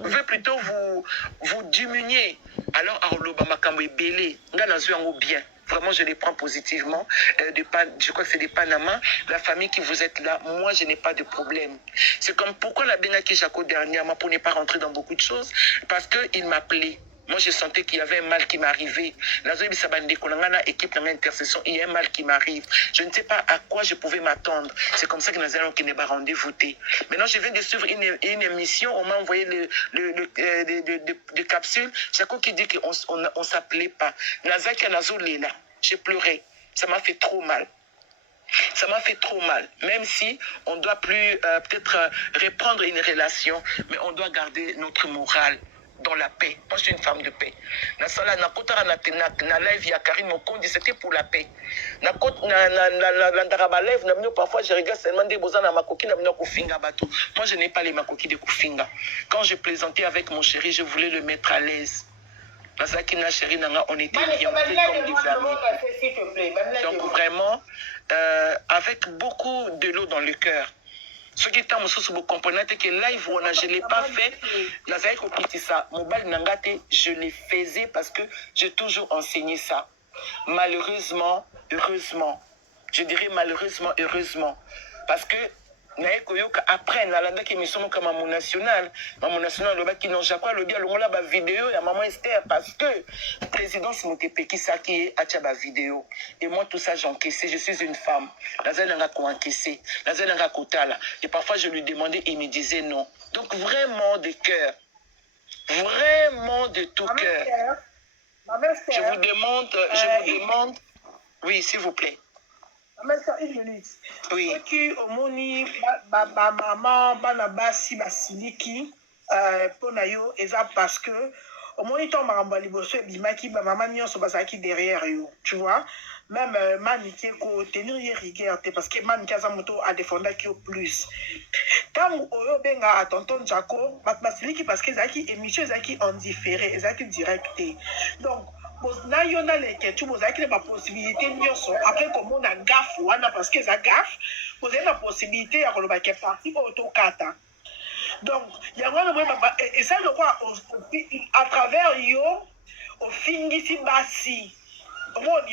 veut plutôt vous diminuer. Alors, Arloba Makambo est belé. Bien. Vraiment, je les prends positivement. Je crois que c'est des Panama. La famille qui vous êtes là, moi, je n'ai pas de problème. C'est comme pourquoi la Benaki Jaco dernièrement, pour ne pas rentrer dans beaucoup de choses, parce qu'il m'appelait. Moi, je sentais qu'il y avait un mal qui m'arrivait. Équipe d'intercession, il y a un mal qui m'arrive. Je ne sais pas à quoi je pouvais m'attendre. C'est comme ça que nous allons qu'il n'est pas rendez-vous. Maintenant, je viens de suivre une émission. On m'a envoyé de capsules. Chaque qui dit qu'on ne s'appelait pas. Nazaki Nazolela. J'ai pleuré. Ça m'a fait trop mal. Ça m'a fait trop mal. Même si on ne doit plus peut-être reprendre une relation, mais on doit garder notre morale dans la paix. Moi, je suis une femme de paix. Na live ya Karim Mokondi, c'était pour la paix. Parfois, je regarde seulement des bozans na makoki na kufinga bato. Moi, je n'ai pas les makoki de kufinga. Quand je plaisantais avec mon chéri, je voulais le mettre à l'aise. Nazaki chéri nanga, on était liés comme des amis. Donc vraiment, avec beaucoup de l'eau dans le cœur. Ce qui est en dessous, vous comprenez que live, je ne l'ai pas fait. Je le faisais parce que j'ai toujours enseigné ça. Malheureusement, heureusement. Je dirais malheureusement, heureusement. Parce que après nalanda ke misomo kama mon national le baki non jakwa le dia longola ba vidéo ya maman Esther parce que présidence motepeki saki acha ba vidéo et moi tout ça j'encaissais. Je suis une femme nazalanga ko encaisser nazalanga kotala et parfois je lui demandais, il me disait non. Donc vraiment de cœur, vraiment de tout cœur, je vous demande oui s'il vous plaît. Mais ça, une minute. Oui. Qui au moni maman bana basi basiliki ponayo eza parce que au moni ton maramba liboso bimaki ba maman nyonso basaki derrière yo, tu vois. Même maniki ko tenir rigueur parce que maniki za moto a défendre qui au plus. Quand oyo benga à tonton Jaco basiliki parce que zaki émission zaki en différé, zaki directé. Donc na yo na leke tu bozaki na possibilité nyonso après comme on a gaffe wana parce que ça gaffe vous avez la possibilité ya koloba ke parti autokata donc ya wana moi et ça je crois à travers yo au fingisi basi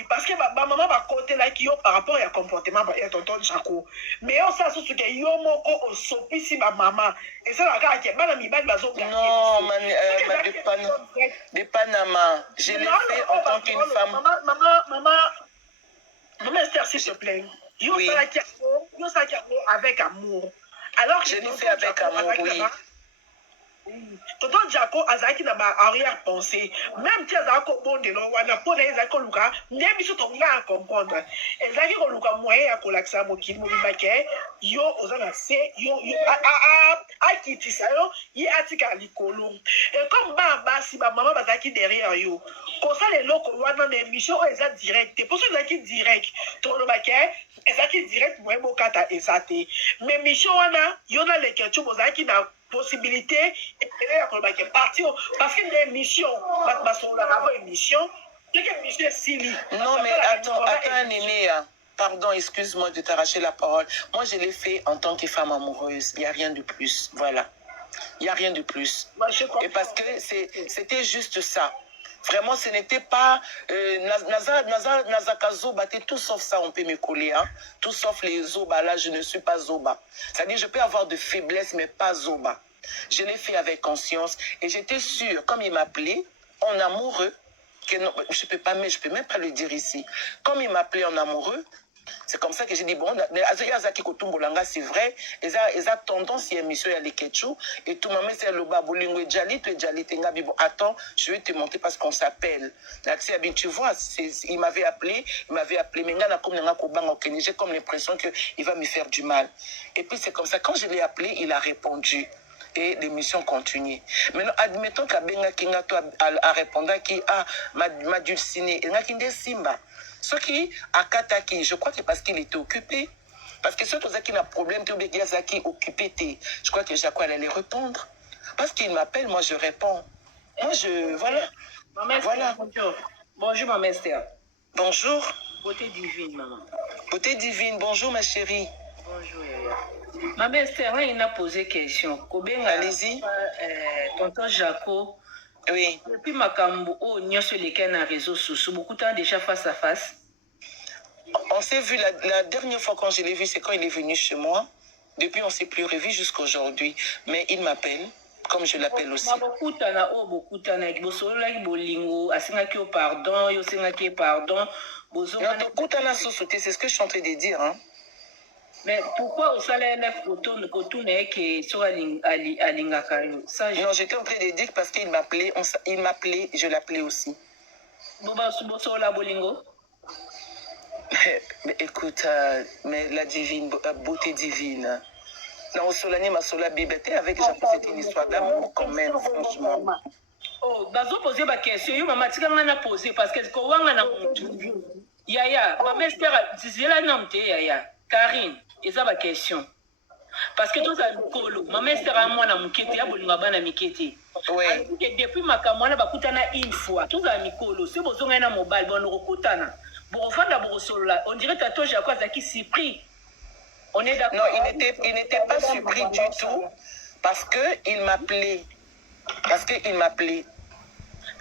parce que ma maman va côté là qui yo par rapport à comportement ya tonton Jaco mais on ça sous que yo moko au sopi si ma maman et ça la ka ke bana mi bana bazo gagner non de Panama je l'ai fait en tant qu'une femme. Maman Esther s'il te plaît yo ça qui avec amour alors que je l'ai fait avec amour oui. Tonton Jaco azaki na ba arrière pensée même si azako bonde no wana pona ezako luka ndebi so tonga comprendre ezaki ko luka moyen ya kolakisa mokili mobimake yo ozana se yo a kitisa yo yi atika likolo et comme basi ba maman bazaki derrière yo ko ça les loko wana na émission eza direct pour ça ezaki direct to lo bake ezaki direct moyen bokata ezate mais mission wana yo na leketu bozaki na possibilité et partir parce que l'émission non mais attends Néné, pardon, excuse-moi de t'arracher la parole. Moi je l'ai fait en tant que femme amoureuse, il n'y a rien de plus, voilà, il n'y a rien de plus. Et parce que c'était juste ça. Vraiment, ce n'était pas Nazaka Zoba, tout sauf ça, on peut me coller. Hein? Tout sauf les Zoba, là, je ne suis pas Zoba. C'est-à-dire, je peux avoir de faiblesse, mais pas Zoba. Je l'ai fait avec conscience et j'étais sûre, comme il m'appelait, en amoureux, que non, je peux même pas le dire ici. Comme il m'appelait en amoureux, c'est comme ça que j'ai dit, bon, c'est vrai, ils ont tendance à émission à l'équechu, et tout le monde c'est le babolingo et Jalit, bon, attends, je vais te montrer parce qu'on s'appelle. Tu vois, il m'avait appelé, mais j'ai comme l'impression qu'il va me faire du mal. Et puis c'est comme ça, quand je l'ai appelé, il a répondu. Et l'émission continue. Maintenant, admettons qu'Abenga Kingato a répondu qui m'a dulciné. Il n'a qu'une Simba. Ce qui a Kataki, je crois que parce qu'il était occupé. Parce que ceux qui ont un problème, qui est occupé, je crois que Jaco allait répondre. Parce qu'il m'appelle, moi je réponds. Moi je. Voilà. Voilà. Bonjour, maman Esther. Bonjour. Beauté divine, maman. Beauté divine, bonjour ma chérie. Bonjour, Yaya. Ma mère Esther, il a posé question. Allez-y. Tonton Jaco. Oui. Depuis Makambo, on a sur les réseaux sociaux, beaucoup de temps déjà face à face. On s'est vu la dernière fois quand je l'ai vu, c'est quand il est venu chez moi. Depuis, on ne s'est plus revu jusqu'aujourd'hui. Mais il m'appelle, comme je l'appelle aussi. C'est ce que je suis en train de dire. Hein. Mais pourquoi au salaire la photo ne n'est que sur Alingakayo? Non, j'étais en train de dire parce qu'il m'appelait, je l'appelais aussi. Mais écoute, mais la divine, beauté divine. Non, Solani ma sola bibété avec Jean, c'était une histoire d'amour quand même, franchement. Oh, bazo poser ma question, yo maman tika ngana poser parce que ko wanga na muntu. Yaya, maman Esther, zizela namte yaya. Karine, eza ba question. Parce que tout ça mikolo, maman Esther a mwana mukete ya bolinga bana mikete. Oui. Depuis makamwana bakutana une fois, tout ça mikolo, c'est bozonga na mobile bon okutana. Bon fanda borosolola, on dirait tato Jaco Zaki surpris. On est d'accord. Non, il n'était pas surpris du tout parce que il m'appelait.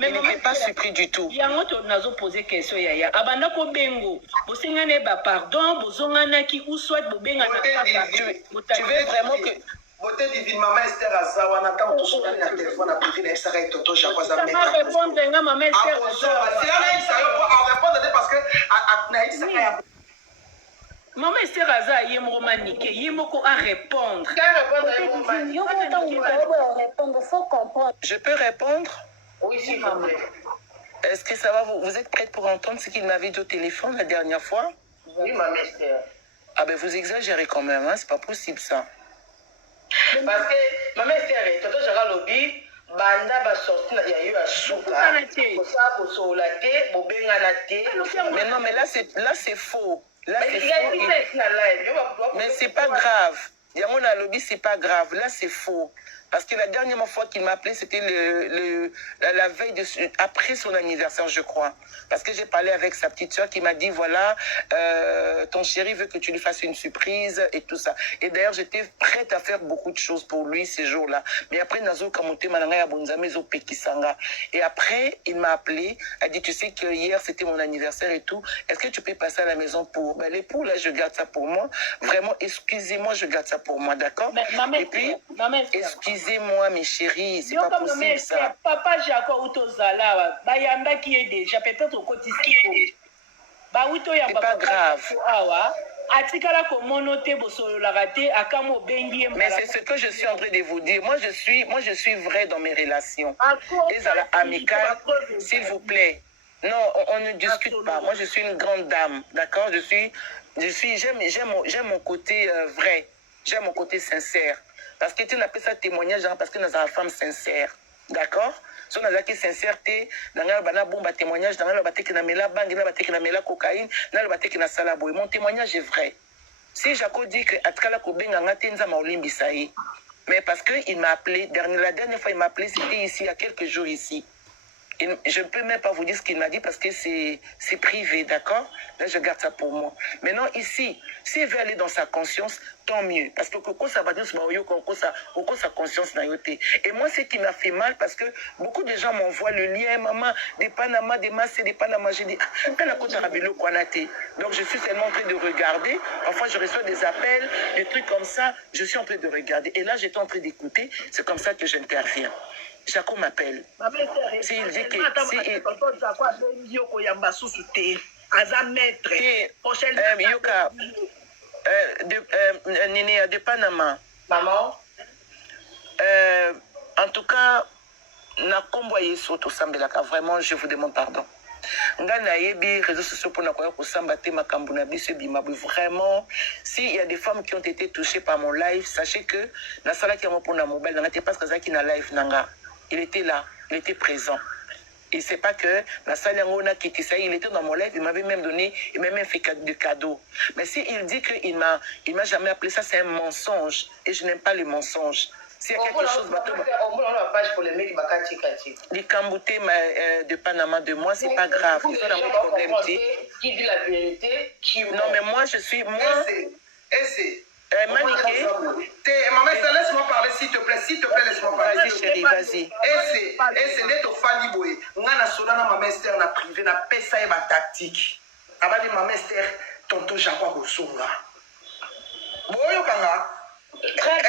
Mais il n'était pas surpris du tout. Il y a un autre nazo posé question yaya. Abanda ko bengo. Bosengane ba pardon, bozongana ki ou soit bobenga na. Tu veux vraiment que Beauté divine, maman Esther Azawa, Nathan, tout ce qui est téléphone a privé les Esther et Toto, j'ai pas à mettre. Répondre à maman Esther. Répondre parce que à maman Esther Aza yemo manique, yemo a répondre. Je peux répondre? Oui, si, maman. Est-ce que ça va vous êtes prête pour entendre ce qu'il m'avait dit au téléphone la dernière fois? Oui, maman Esther. Ah ben vous exagérez quand même, hein? C'est pas possible ça. Parce que maman Esther, Toto Jara Lobby, Banda va sortir, il y a eu un souka. Pour ça, pour solater, pour bien mais non, mais là c'est faux. Là c'est faux. Mais c'est pas grave. Yamona Lobby, c'est pas grave. Là c'est faux. Parce que la dernière fois qu'il m'a appelé, c'était la veille après son anniversaire, je crois. Parce que j'ai parlé avec sa petite soeur qui m'a dit, voilà, ton chéri veut que tu lui fasses une surprise et tout ça. Et d'ailleurs, j'étais prête à faire beaucoup de choses pour lui ces jours-là. Mais après, Nazo Kamote Mananga Bonzame Zo Pekisanga. Et après, il m'a appelé, a dit, tu sais que hier, c'était mon anniversaire et tout. Est-ce que tu peux passer à la maison pour... Ben, les pour, là, je garde ça pour moi. Vraiment, excusez-moi, je garde ça pour moi, d'accord? Et puis, excusez-moi, mes chéris, c'est pas possible ça. Papa Jaco Utozala, Bayamba qui est déjà peut-être au quotidien. C'est pas grave. Mais c'est ce que je suis en train de vous dire. Moi, je suis vrai dans mes relations. Les amicales, s'il vous plaît. Non, on ne discute pas. Moi, je suis une grande dame, d'accord? J'aime mon côté vrai. J'aime mon côté sincère. Parce que tu n'appelles ça témoignage parce que nous avons une femme sincère. D'accord? Si on a la sincérité, dans le témoignage, dans le bâtiment qui n'a mela bang, dans le bâtiment qui n'a mela cocaïne, dans le bâtiment qui n'a salaboy. Mon témoignage est vrai. Si Jaco dit que Atkala Kobenga Ngatenza Maolimbi Saï, mais parce qu'il m'a appelé, la dernière fois il m'a appelé, c'était ici, il y a quelques jours ici. Je ne peux même pas vous dire ce qu'il m'a dit parce que c'est privé, d'accord? Là, je garde ça pour moi. Maintenant, ici, s'il veut aller dans sa conscience, tant mieux. Parce que ça va dire sa conscience n'a été. Et moi, ce qui m'a fait mal, parce que beaucoup de gens m'envoient le lien, maman, des Panama, des Massé, des Panama. J'ai dit, donc, je suis seulement en train de regarder. Parfois, je reçois des appels, des trucs comme ça. Je suis en train de regarder. Et là, j'étais en train d'écouter. C'est comme ça que j'interviens. Jaco m'appelle. S'il dit que... Yoka, Néné de Panama. Maman? En tout cas, na komboye soto sambelaka. Vraiment, je vous demande pardon. Ngana yebi réseaux sociaux pour nakoya kosamba te makambo na biso bimabu. Vraiment, s'il y a des femmes qui ont été touchées par mon live, sachez que na sala qui a pour na mobile nanga te parce que zaki na live nanga. Il était là, il était présent. Il sait pas que la salle il était dans mon live, il m'avait même donné, il m'a même fait de cadeaux. Mais s'il dit qu'il m'a jamais appelé, ça c'est un mensonge. Et je n'aime pas les mensonges. S'il y a quelque chose, les Kambouté de Panama de moi, c'est pas grave. Qui dit la vérité, qui non, mais moi, je suis... Moi, Maniqué. Maman Esther, laisse-moi parler, s'il te plaît, laisse-moi parler. Vas-y, chérie, vas-y. Et c'est net au Faliboé. Ngana solana Maman Esther na privé, na pesa et ma tactique. Abadi Maman Esther, tonton Chakwa Kosonga. Boyo Kanga.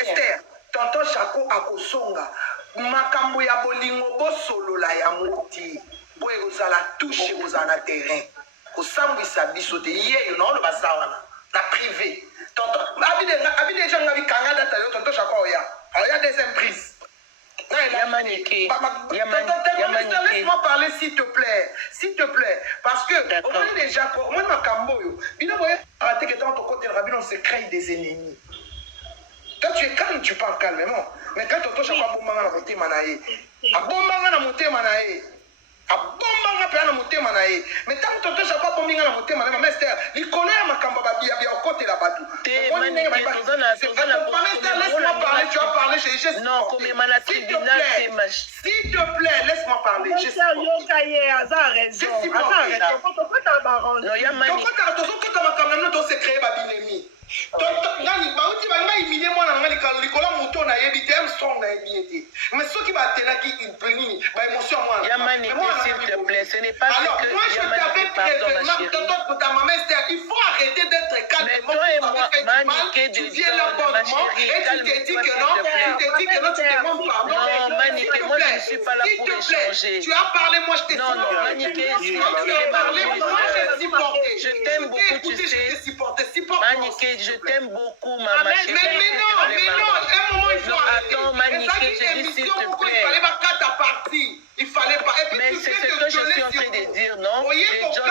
Esther, tonton Chako Akosonga. Makambo ya bolingo bo solo la ya moti. Boye ozala touche ozala terrain. Kosambwisa biso te ye non le basawana. Na privé. Tonton abi déjà ngabi kanga data yo tonton Chako oya. Oya deuxième prise. Yamaniqué. Laisse-moi parler s'il te plaît. S'il te plaît. Parce que au moins déjà moi makambo yo. Bino boye raté que dans ton côté rabino on se crée des ennemis. Quand tu es calme, tu parles calmement. Mais quand tu as un bon monté manaï, un bon manga monté manaï, un bon manga péana monté manaï. Mais tant que tu as un bon manga monté manaï, ma mère, il connaît ma camba bien au côté là-bas. Laisse-moi parler, tu as parlé, j'ai non, comme il tribunal, s'il te plaît, laisse-moi parler. Non, il y a nani bauti banga imile mwana nanga likola moto na yebi te strong na yebi ete mais soki batelaki nini ba émotion mwana Yamani s'il te plaît ce n'est pas alors ce que moi je t'avais prévenu ta Esther il faut arrêter d'être calme mais toi et moi Maniqué tu viens là bonnement et tu te dis que non tu demandes pardon non Maniqué moi je ne suis pas là pour échanger tu as parlé moi je t'ai supporté non Maniqué tu as parlé moi je supporté je t'aime beaucoup tu sais Maniqué je t'aime beaucoup maman chérie mais non un moment il faut attends Maniqué je dis s'il te plaît il fallait pas et puis mais c'est ce que je suis en train de dire non des John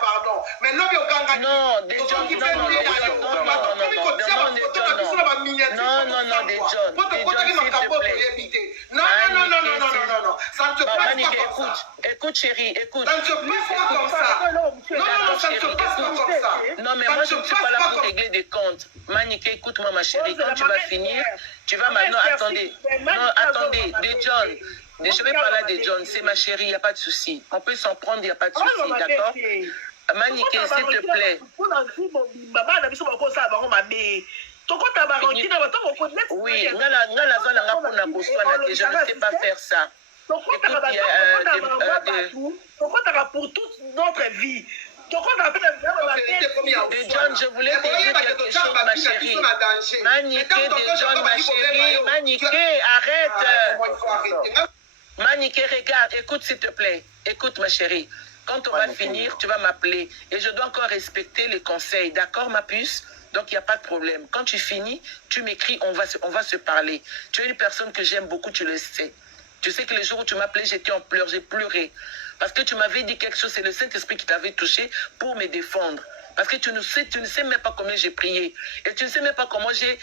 pardon mais non des John non des John non ça ne se passe pas comme ça écoute chérie écoute ça ne se passe pas comme ça non ça ne se passe pas comme ça non mais moi je ne suis pas là pour régler des comptes Maniqué écoute-moi ma chérie quand tu vas finir tu vas maintenant attendez des John je vais parler de John, c'est ma chérie, il n'y a pas de souci. On peut s'en prendre, il n'y a pas de souci, d'accord? Maniqué, s'il te plaît. Oui, je ne sais pas faire ça. Pour toute notre vie. De John, je voulais te dire quelque chose, ma chérie. Maniqué, de John, ma chérie. Maniqué, arrête. Maniqué, regarde, écoute s'il te plaît. Écoute ma chérie. Quand on va finir, tu vas m'appeler. Et je dois encore respecter les conseils. D'accord, ma puce? Donc, il n'y a pas de problème. Quand tu finis, tu m'écris, on va se parler. Tu es une personne que j'aime beaucoup, tu le sais. Tu sais que le jour où tu m'appelais, j'étais en pleurs, j'ai pleuré. Parce que tu m'avais dit quelque chose, c'est le Saint-Esprit qui t'avait touché pour me défendre. Parce que tu ne sais même pas combien j'ai prié. Et tu ne sais même pas comment j'ai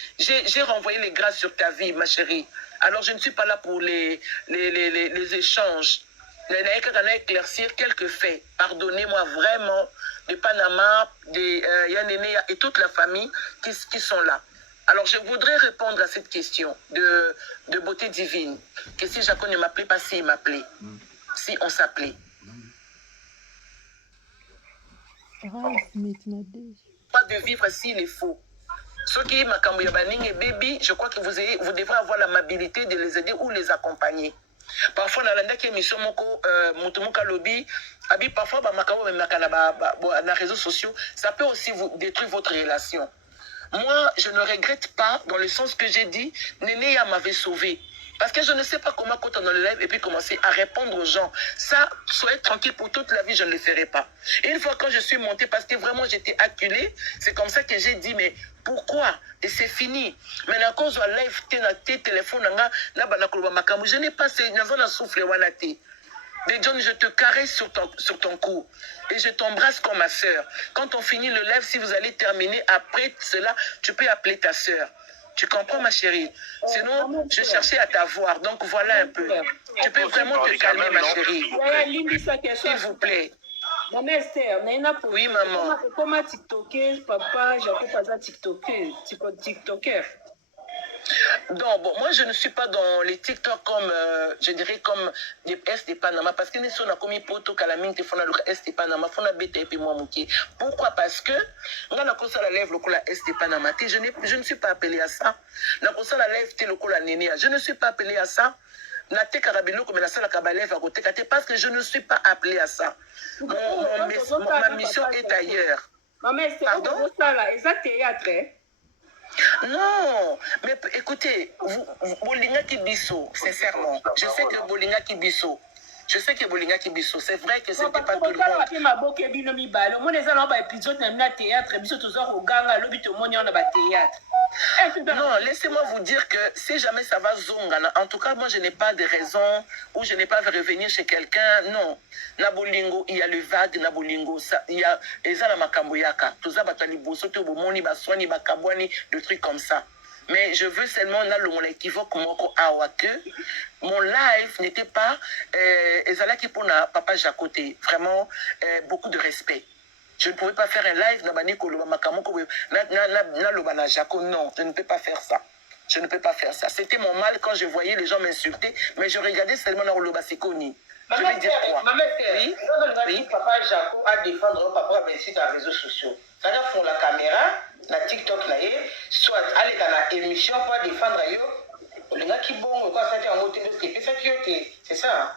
renvoyé les grâces sur ta vie, ma chérie. Alors, je ne suis pas là pour les échanges. Éclaircir quelques faits. Pardonnez-moi vraiment de Panama, de Yannéné et toute la famille qui sont là. Alors, je voudrais répondre à cette question de beauté divine. Que si Jacob ne m'appelait pas, s'il m'appelait. Si on s'appelait. Pas de vivre s'il est faux. Ceux qui m'ont et baby, je crois que vous devrez avoir l'amabilité de les aider ou les accompagner. Parfois, dans la émission, lobby, parfois, dans les réseaux sociaux, ça peut aussi vous détruire votre relation. Moi, je ne regrette pas, dans le sens que j'ai dit, Nénéa m'avait sauvé. Parce que je ne sais pas comment quand on enlève et puis commencer à répondre aux gens. Ça, soyez tranquille, pour toute la vie, je ne le ferai pas. Et une fois quand je suis montée, parce que vraiment j'étais acculée, c'est comme ça que j'ai dit, mais pourquoi? Et c'est fini. Maintenant, quand je live, téléphone, je n'ai pas ce souffle. Mais John, je te caresse sur ton cou. Et je t'embrasse comme ma soeur. Quand on finit le live, si vous allez terminer, après cela, tu peux appeler ta soeur. Tu comprends, ma chérie? Sinon, je cherchais à t'avoir. Donc, voilà un peu. Tu peux vraiment te calmer, ma chérie. S'il vous plaît. Maman Esther, oui, maman. Comment TikToker, papa, Jacob, pas TikToker. Donc, bon, moi, je ne suis pas dans les TikTok comme, je dirais, comme des Est et Panama, parce que nous sommes commis poto calamine, fona le Est et Panama, fona bête et puis moi mouki. Pourquoi? Parce que, on a la la lèvre le Est et Panama, je ne suis pas appelé à ça. La la lèvre, le la nénéa, je ne suis pas appelé à ça. Nate Karabino comme la salle à Kabalev à côté, parce que je ne suis pas appelé à ça. Ma mission est ailleurs. Pardon? Exact théâtre. Non, mais écoutez, Bolinga Kibiso, sincèrement, je sais que Bolinga Kibiso, c'est vrai que c'était pas tout le monde. Non, laissez-moi vous dire que si jamais ça va zongana, en tout cas, moi je n'ai pas de raison ou je n'ai pas de revenir chez quelqu'un. Non. Nabolingo, il y a le vague, Nabolingo, il y a Ezana Makamboyaka, tout ça, Bataliboso, Tobomoni, Baswani, Bakabwani, des trucs comme ça. Mais je veux seulement, mon équivoque, mon live n'était pas Ezala qui pour Papa Jacoté. Vraiment, beaucoup de respect. Je ne pouvais pas faire un live, non, je ne peux pas faire ça. Je ne peux pas faire ça. C'était mon mal quand je voyais les gens m'insulter, mais je regardais seulement dans le Basikoni. Je vais dire quoi? Oui. Oui. Papa Jaco a défendre papa sur les réseaux sociaux. Ça veut font la caméra, la TikTok, soit aller dans la émission pour défendre les gars qui bon, quoi, ça en moté c'est ça.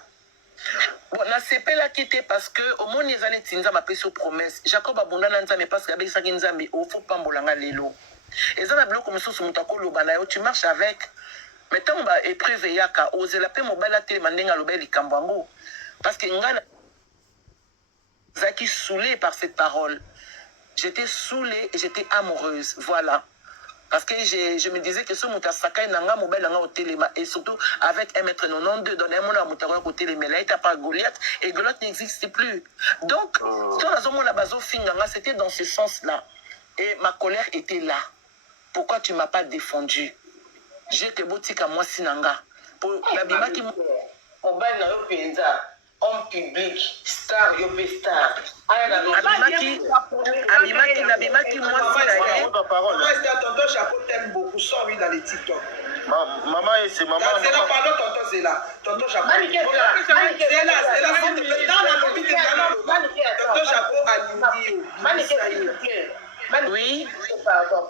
Bon, na CP là quitté parce que au moins les années tinza m'a sur promesse. Jacob abondana nzambe parce que avec ça nzambe au faut pas mbolanga lelo. Et ça na bloc comme sous mutako lobana yo tu marches avec. Mais tant ba épreuve yaka oser la paix mobile télé mandenga lobeli kambango parce que ngana zaki saoulé par cette parole. J'étais saoulée et j'étais amoureuse. Voilà. Parce que je me disais que ce Moutasakai nanga mobile nanga au téléma et surtout avec 1m92 dans un monde à Moutaroya au téléma là il t'a pas Goliath et Goliath n'existe plus. Donc quand la zone la bazo finganga c'était dans ce sens là et ma colère était là. Pourquoi tu m'as pas défendu? J'ai que boutique à moi sinanga pour la bima qui mobile na yo penza homme public star yo star Abimaki moi c'est tonton Chapeau t'aime beaucoup ça oui dans les TikTok. Maman et c'est maman. C'est là pardon tonton c'est là. Tonton Chapeau. C'est là dans la copie de tonton Chapeau a dit. Oui.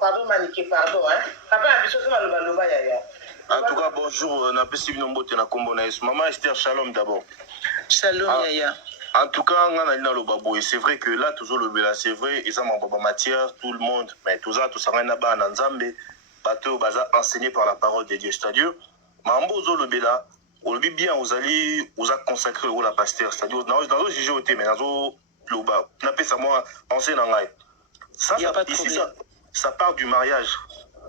Pardon Maniké pardon hein. Papa a besoin de le loba yaya. En tout cas bonjour na pesi bino mbote na kombo na Yesu. Maman Esther Shalom d'abord. Shalom Yaya. En tout cas, c'est vrai que là, toujours le bela, c'est vrai, ils ont en matière, tout le monde, mais tout ça, rien à Nzambe, bateau, enseigné par la parole de Dieu. C'est-à-dire, Mambozo le bela, on le dit bien, vous allez, vous a consacré au la pasteur. C'est-à-dire, dans le JGOT, mais dans le bas, on appelle ça moi, enseigne en aïe. Ça, ici, ça part du mariage.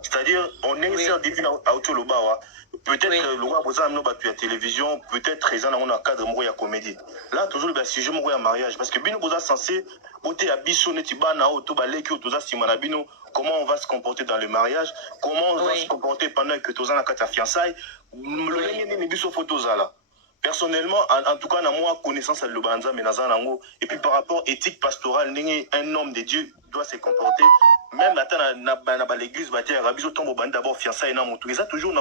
C'est-à-dire, on est ici en début à autour le bas, peut-être le roi vous a amené à la télévision, peut-être ils ont un cadre de comédie. Là, toujours le sujet de mariage. Parce que Bino vous a censé, ôter à Bissou, Netibana, Otobaleki, Otoza Simanabino, comment on va se comporter dans le mariage, comment on va se comporter pendant que tu as la fiançailles. Personnellement, en tout cas, moi, connaissance à l'Obanza, mais et puis par rapport à éthique pastorale, un homme de Dieu doit se comporter. Même dans l'église, d'abord fiançailles, ils ont toujours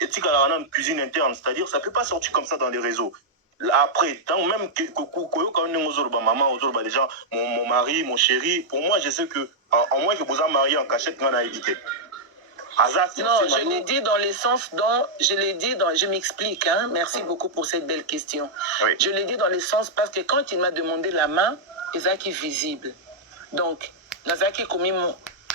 éthique à la cuisine interne, c'est-à-dire ça ne peut pas sortir comme ça dans les réseaux. Après, tant même que maman, déjà mon mari, mon chéri, pour moi, je sais que en moins que vous avez marié en cachette, on a évité. Non, je l'ai dit dans le sens dont, je m'explique, hein, merci beaucoup pour cette belle question. Oui. Je l'ai dit dans le sens parce que quand il m'a demandé la main, il est visible. Donc,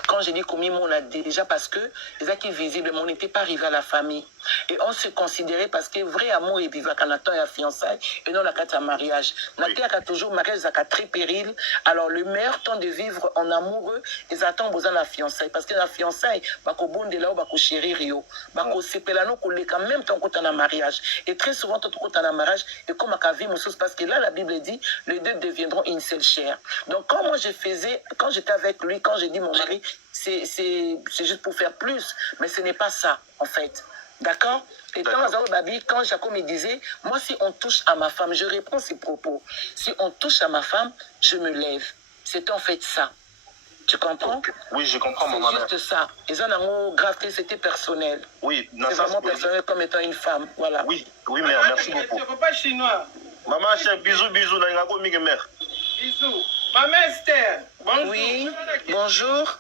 quand je dis commis, on a déjà parce que les acquis visibles, on n'était pas arrivé à la famille. Et on se considérait parce que vrai amour et vivre quand on a fiançailles et non la carte à mariage. Naté a toujours mariage à très péril. Alors le meilleur temps de vivre en amoureux, ils attendent besoin de la fiançaille parce que la fiançaille, bako bonde là ou bako chérir yo, bako sepelano collé quand même tant qu'on a un mariage. Et très souvent tant qu'on a un mariage et comme à vie parce que là la Bible dit les deux deviendront une seule chair. Donc quand moi quand j'étais avec lui, quand j'ai dit mon mari, c'est juste pour faire plus, mais ce n'est pas ça en fait. D'accord? Et quand Jacob me disait, moi si on touche à ma femme, je réponds ses propos. Si on touche à ma femme, je me lève. C'est en fait ça. Tu comprends? Oui, je comprends, C'est maman. juste ça. Ils ont un gravité, c'était personnel. Oui, c'est vraiment personnel comme étant une femme. Voilà. Oui, mère, merci beaucoup. C'est pas chinois. Maman, chef, bisous, mère. Bisous. Maman Esther, bonjour. Oui, bonjour.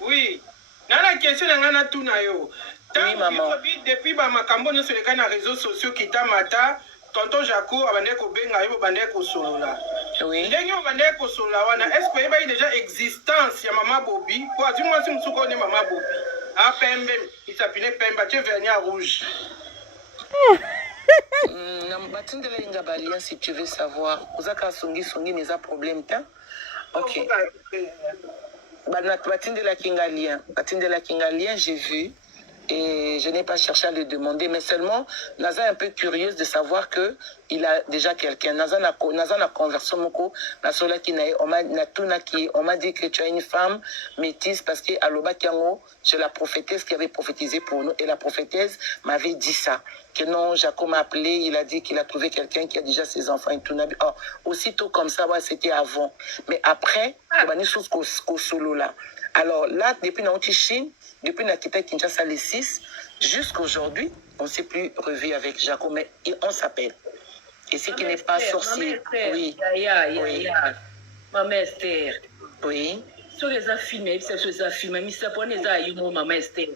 Oui. Dans la question de Ngana Tunayo. Oui, maman. Depuis Makambo, nous sommes sur les réseaux sociaux qui t'amata. Tonton Jaco abandé ko benga yo bandé ko solola. Oui. Ndenge bandé ko solola wana est-ce que y a déjà existence ya Maman Bobby pour dire moi si msuko ne Maman Bobby. Ah pembe, il s'appelait Pemba tu vernis rouge. Batindela ingabalia si tu veux savoir. Ozaka songi mais ça problème ta. OK. Batindela kingalien, j'ai vu. Et je n'ai pas cherché à le demander, mais seulement, Naza est un peu curieuse de savoir qu'il a déjà quelqu'un. Naza n'a conversé moko, on m'a dit que tu as une femme métisse parce que Aloba Kiango, c'est la prophétesse qui avait prophétisé pour nous, et la prophétesse m'avait dit ça. Que non, Jacob m'a appelé, il a dit qu'il a trouvé quelqu'un qui a déjà ses enfants et tout. Oh, aussitôt comme ça, ouais, c'était avant. Mais après, il y a des choses solo là. Alors là, depuis notre Chine, depuis la quitté Kinshasa les 6, jusqu'aujourd'hui, on ne s'est plus revu avec Jacob, mais on s'appelle. Et ce qui n'est pas sorcier. Oui. Maman Esther. Oui. Sur les affilés, c'est sur les affilés, mais ça pour les aïeux, Maman Esther.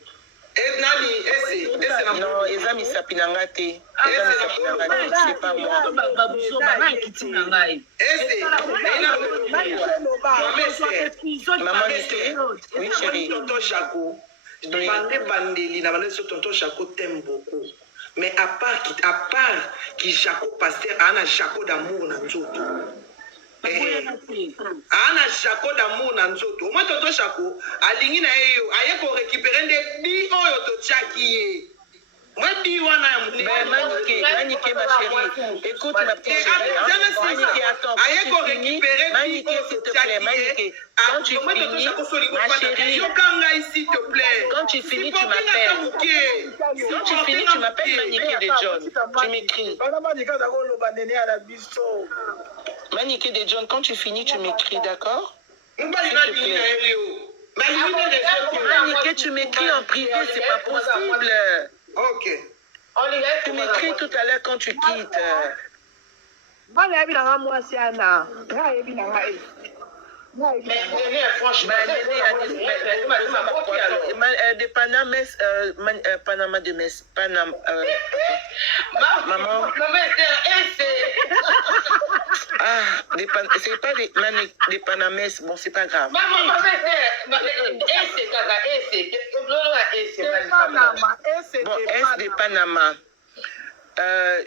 Non, les amis sapinangate. Les amis sapinangate, c'est pas moi. Maman Esther. Oui, chérie. Bandeli na bande sur tonton Jaco t'aime beaucoup. Mais à part qui Jaco pasteur ana Jaco d'amour na nzoto. Ana Jaco d'amour na nzoto. Moi tonton Jaco alingi na yo aye ko récupérer des bi oyo to tchaki. Moi di wana Manique ma chérie. Écoute ma petite chérie. Manique, attends. Manique, s'il te plaît, Manique. Quand tu finis, ma chérie. Quand tu finis, tu m'appelles. Quand tu finis, tu m'appelles Manique de John. Tu m'écris. Manique de John, quand tu finis, tu m'écris, d'accord? S'il te plaît. Manique, tu m'écris en privé, c'est pas possible. Ok. Tu m'écris tout à l'heure quand tu quittes. De Panama de Metz. Maman. Ah, c'est pas des Panamès. Bon, c'est pas grave. Bon, est de Panama.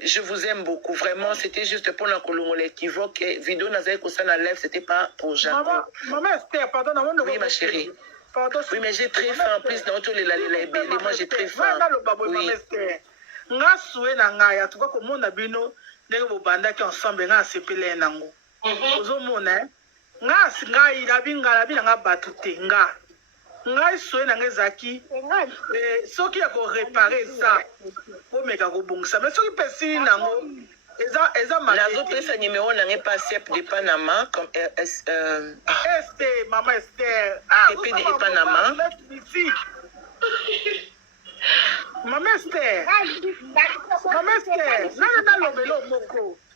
Je vous aime beaucoup, vraiment. C'était juste pour la Colombo l'équivoque. Vidéo Nazaï Kosana live, c'était pas pour Jaco. Maman Esther, pardon, oui, ma chérie. Oui, mais j'ai très faim. En plus, dans tous les moi j'ai très faim. Oui. Nga soué na nga ya tuka ko mona bino ndenge bobanda ki ensemble nga sepele nango. Ozo mona nga ira bingala bina nga batute nga. Nga soué na ngezaki soki ya ko réparer ça. Ko meka ko bongisa mais soki pesi nango eza Nazo pesa numéro na pas CEP de Panama comme Maman Esther. CEP de Panama. Maman Esther,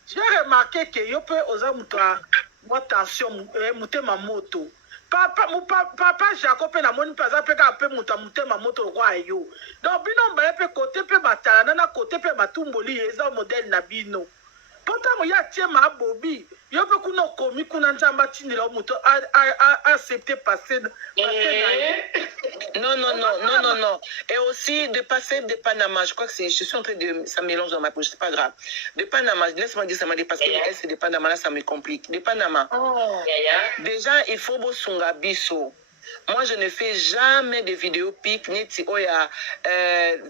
j'ai remarqué que yo peut osa muta moi tension mutema moto. Papa Jacob pe na moni paza pe ka pe mutema moto kwa yo. Donc bino mbale pe côté pe batala na côté pe matumboli eza modèle na bino. Pourtant ya tie ma Bobby yo pe kuna komi kuna nzamba tinela moto a accepter passer. Non. Et aussi de passer de Panama, je crois que je suis en train de... Ça mélange dans ma bouche, c'est pas grave. De Panama, laisse-moi dire ça m'a dit parce que c'est de Panama, là, ça me complique. De Panama. Déjà, il faut bosunga biso. Moi, je ne fais jamais de vidéos pic, ni si il y a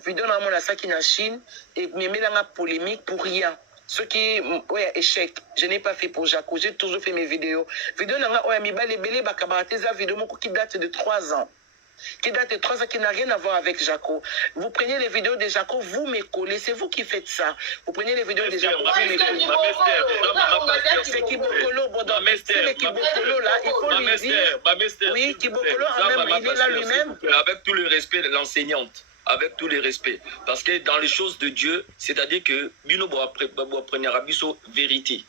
vidéo dans mon sac en Chine, et me met dans la polémique pour rien. Ce qui est échec, je n'ai pas fait pour Jaco, j'ai toujours fait mes vidéos. Vidéo nanga oya mibale belé bakabarate za vidéo moko qui date de 3 ans. qui date de 3 ans, qui n'a rien à voir avec Jaco. Vous prenez les vidéos de Jaco, vous me collez. C'est vous qui faites ça. Vous prenez les vidéos de Jaco, vous me collez. C'est Kibokolo. C'est le Kibokolo là, il faut lui dire. Oui, Kibokolo, il est là lui-même. Avec tout le respect de l'enseignante. Avec tous les respects. Parce que dans les choses de Dieu, c'est-à-dire que Bino Boaprenera Biso vérité.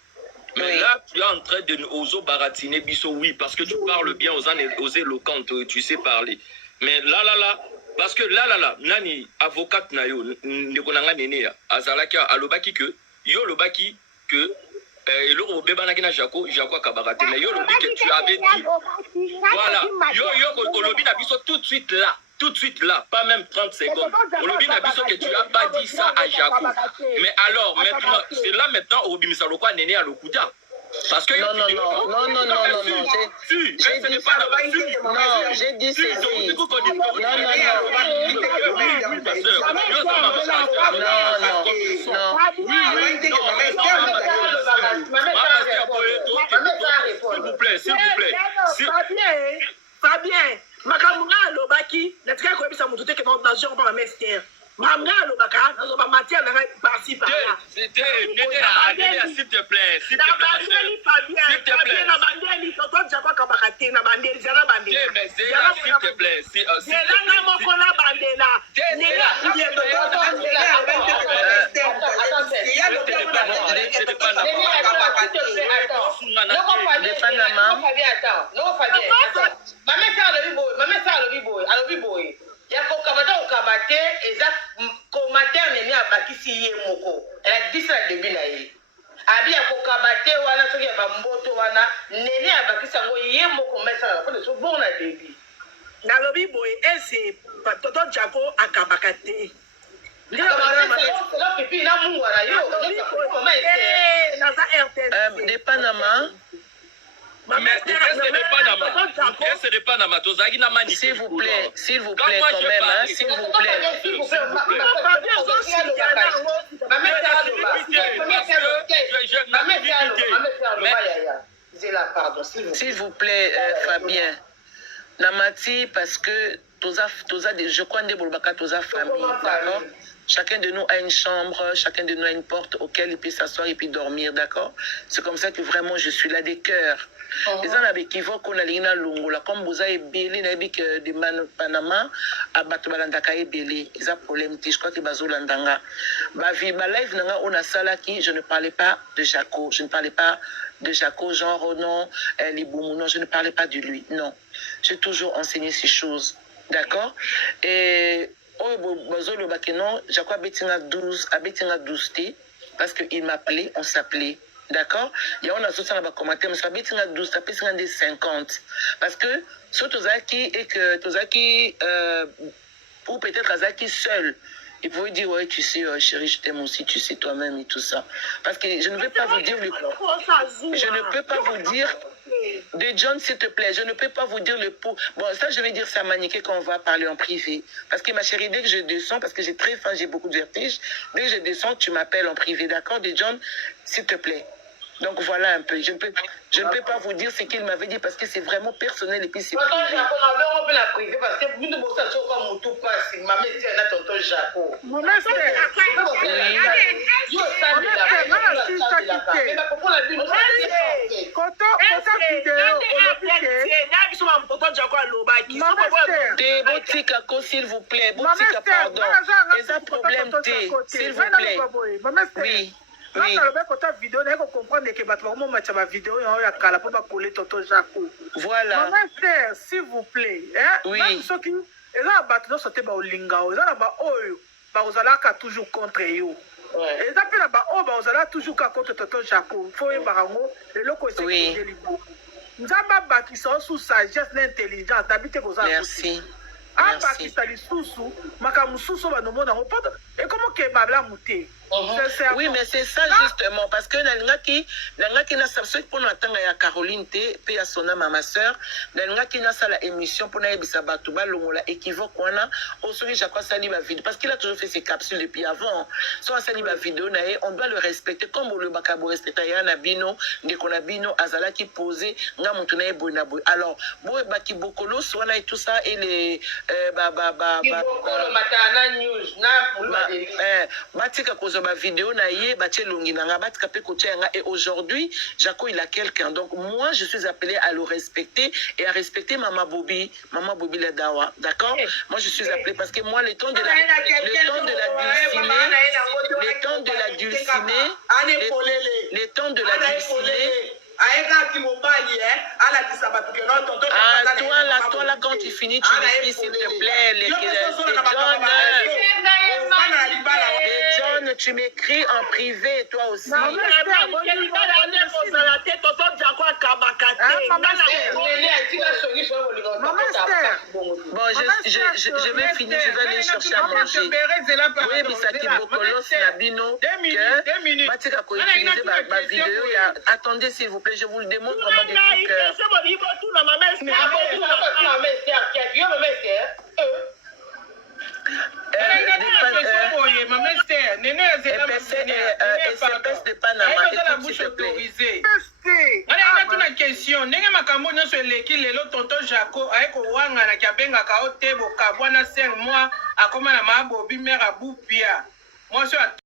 Mais là, tu es en train de nous oser baratiner Biso, oui, parce que tu parles bien aux éloquentes, tu sais parler. Mais là, parce que là, Nani, avocate Nayo, Nekonanga Nene, Azalaka, Alobaki que, Yo Lobaki que, et le Bebanagina Jaco Kabarate, mais Yo Lobi que tu avais dit. Voilà, Yo Lobi Nabiso tout de suite là. Tout de suite là, pas même 30 secondes. Olobi Nabiso que tu n'as pas dit ça à Jaco. Mais alors, maintenant, c'est là maintenant, Olobi Misalokwa Néné à l'Okuta. Parce que non, j'ai dit ceci. S'il vous plaît. Fabien, Makamuna Lobaki, le très connu ça montre que dans le par la mestière. Mamna Lobaka, dans la matière, la par-ci par là. C'était s'il te plaît. S'il te plaît. Fabien, la bandelle, toi, tu as quoi comme raté, la bandelle, c'est la bandelle. S'il te plaît. C'est là, mon con, la bandelle là. Il y a Kokabate, et ça, Komater n'est pas Bakisi Yemoko. Elle a dit ça début là. Abi ya Kokabate, wana, ce qui est Bamboto, wana, Néné a Bakisango Yemoko, mais ça, on est bon à début. Dans le Biboy, et c'est Toto Jaco à Kabakate. C'est là que puis là, Mouara, yo, de Panama. S'il vous plaît, quand même, hein, s'il vous plaît. S'il vous plaît, Fabien. Namati, parce que je crois que Toza famille, d'accord? Chacun de nous a une chambre, chacun de nous a une porte auquel il peut s'asseoir et puis dormir, d'accord? C'est comme ça que vraiment je suis là des cœurs. Les gens avec qui vont qu'on a l'ina longola comme vous avez belé n'habit que de Panama à Batubalandaka et belé. Ils ont problème. Je crois que Bazolandanga. Ma vie, ma life nanga on a ça là qui je ne parlais pas de Jaco. Je ne parlais pas de Jaco genre non les boumou non. Je ne parlais pas de lui. Non. J'ai toujours enseigné ces choses, d'accord? Et Bazolo Bakeno, Jaco a Bettinga 12 T parce qu'il m'appelait, on s'appelait. D'accord? Il y a un autre commentaire, mais ça va être 12, ça peut être 50. Parce que, soit Tozaki et que Tozaki, ou peut-être Azaki seul, il pouvait dire, ouais, tu sais, chérie, je t'aime aussi, tu sais toi-même et tout ça. Parce que je ne vais pas vous dire le. Je ne peux pas vous dire. De John, s'il te plaît, je ne peux pas vous dire le pot. Bon, ça, je vais dire ça à Maniqué quand on va parler en privé. Parce que ma chérie, dès que je descends, parce que j'ai très faim, j'ai beaucoup de vertige, dès que je descends, tu m'appelles en privé, d'accord? De John, s'il te plaît. Donc voilà un peu. Je ne peux pas vous dire ce qu'il m'avait dit parce que c'est vraiment personnel et puis c'est privé. Parce que vous ne pouvez pas comme tout passe. Ma mère, c'est un tonton Jaco. Mon mère, s'il vous plaît, Botika, pardon. Les un problème, s'il vous plaît. Oui. Oui. Voilà. Maman, s'il vous plaît. Oui. Toujours contre eux. Et ça fait là-bas, toujours contre Toto Jaco. Faut y barango, et le côté oui. Nous avons qui sont sous sagesse l'intelligence d'habiter vos amis. Merci. Ah, qui sont sous, makamususu, et comment que Babla mouté. Oui, mais c'est ça justement, parce que nalingaki na sabso pour n'attendre ya Caroline te pe ya sona ma sœur, nalingaki na sala émission pour na ebisa batu ba longola équivoque wana osoki jakwa sali ba vidéo parce qu'il a toujours fait ses capsules depuis avant. So sali ba vidéo na on doit le respecter comme le bakabo respecter ya na bino ndeko na bino azala qui poser nga mutu na ebona boy. Alors, boy baki bokolo sona et tout ça et les bokolo matana news na batika kozo ba vidéo na ye batie longi nanga batika pe kotia nga et aujourd'hui Jaco il a quelqu'un donc moi je suis appelé à le respecter et à respecter Maman Bobby la dawa, d'accord? Moi je suis appelé parce que moi le temps de la dulcinée toi là quand tu finis tu m'écris s'il te plaît les John tu m'écris en privé toi aussi. Bon je vais finir, je vais aller chercher à manger. Oui bisaki bokolos na bino que batika ko utiliser ma vidéo. Attendez s'il vous plaît, je vous le démontre vraiment de tout cœur. espèce de Panama, écoute s'il te plaît. Tuna question ndenge makambo nyonso eleki lelo tonton Jaco ayeko wangana kiabengaka otebo kabwana 5 mois akoma na mabobi mère abupia moi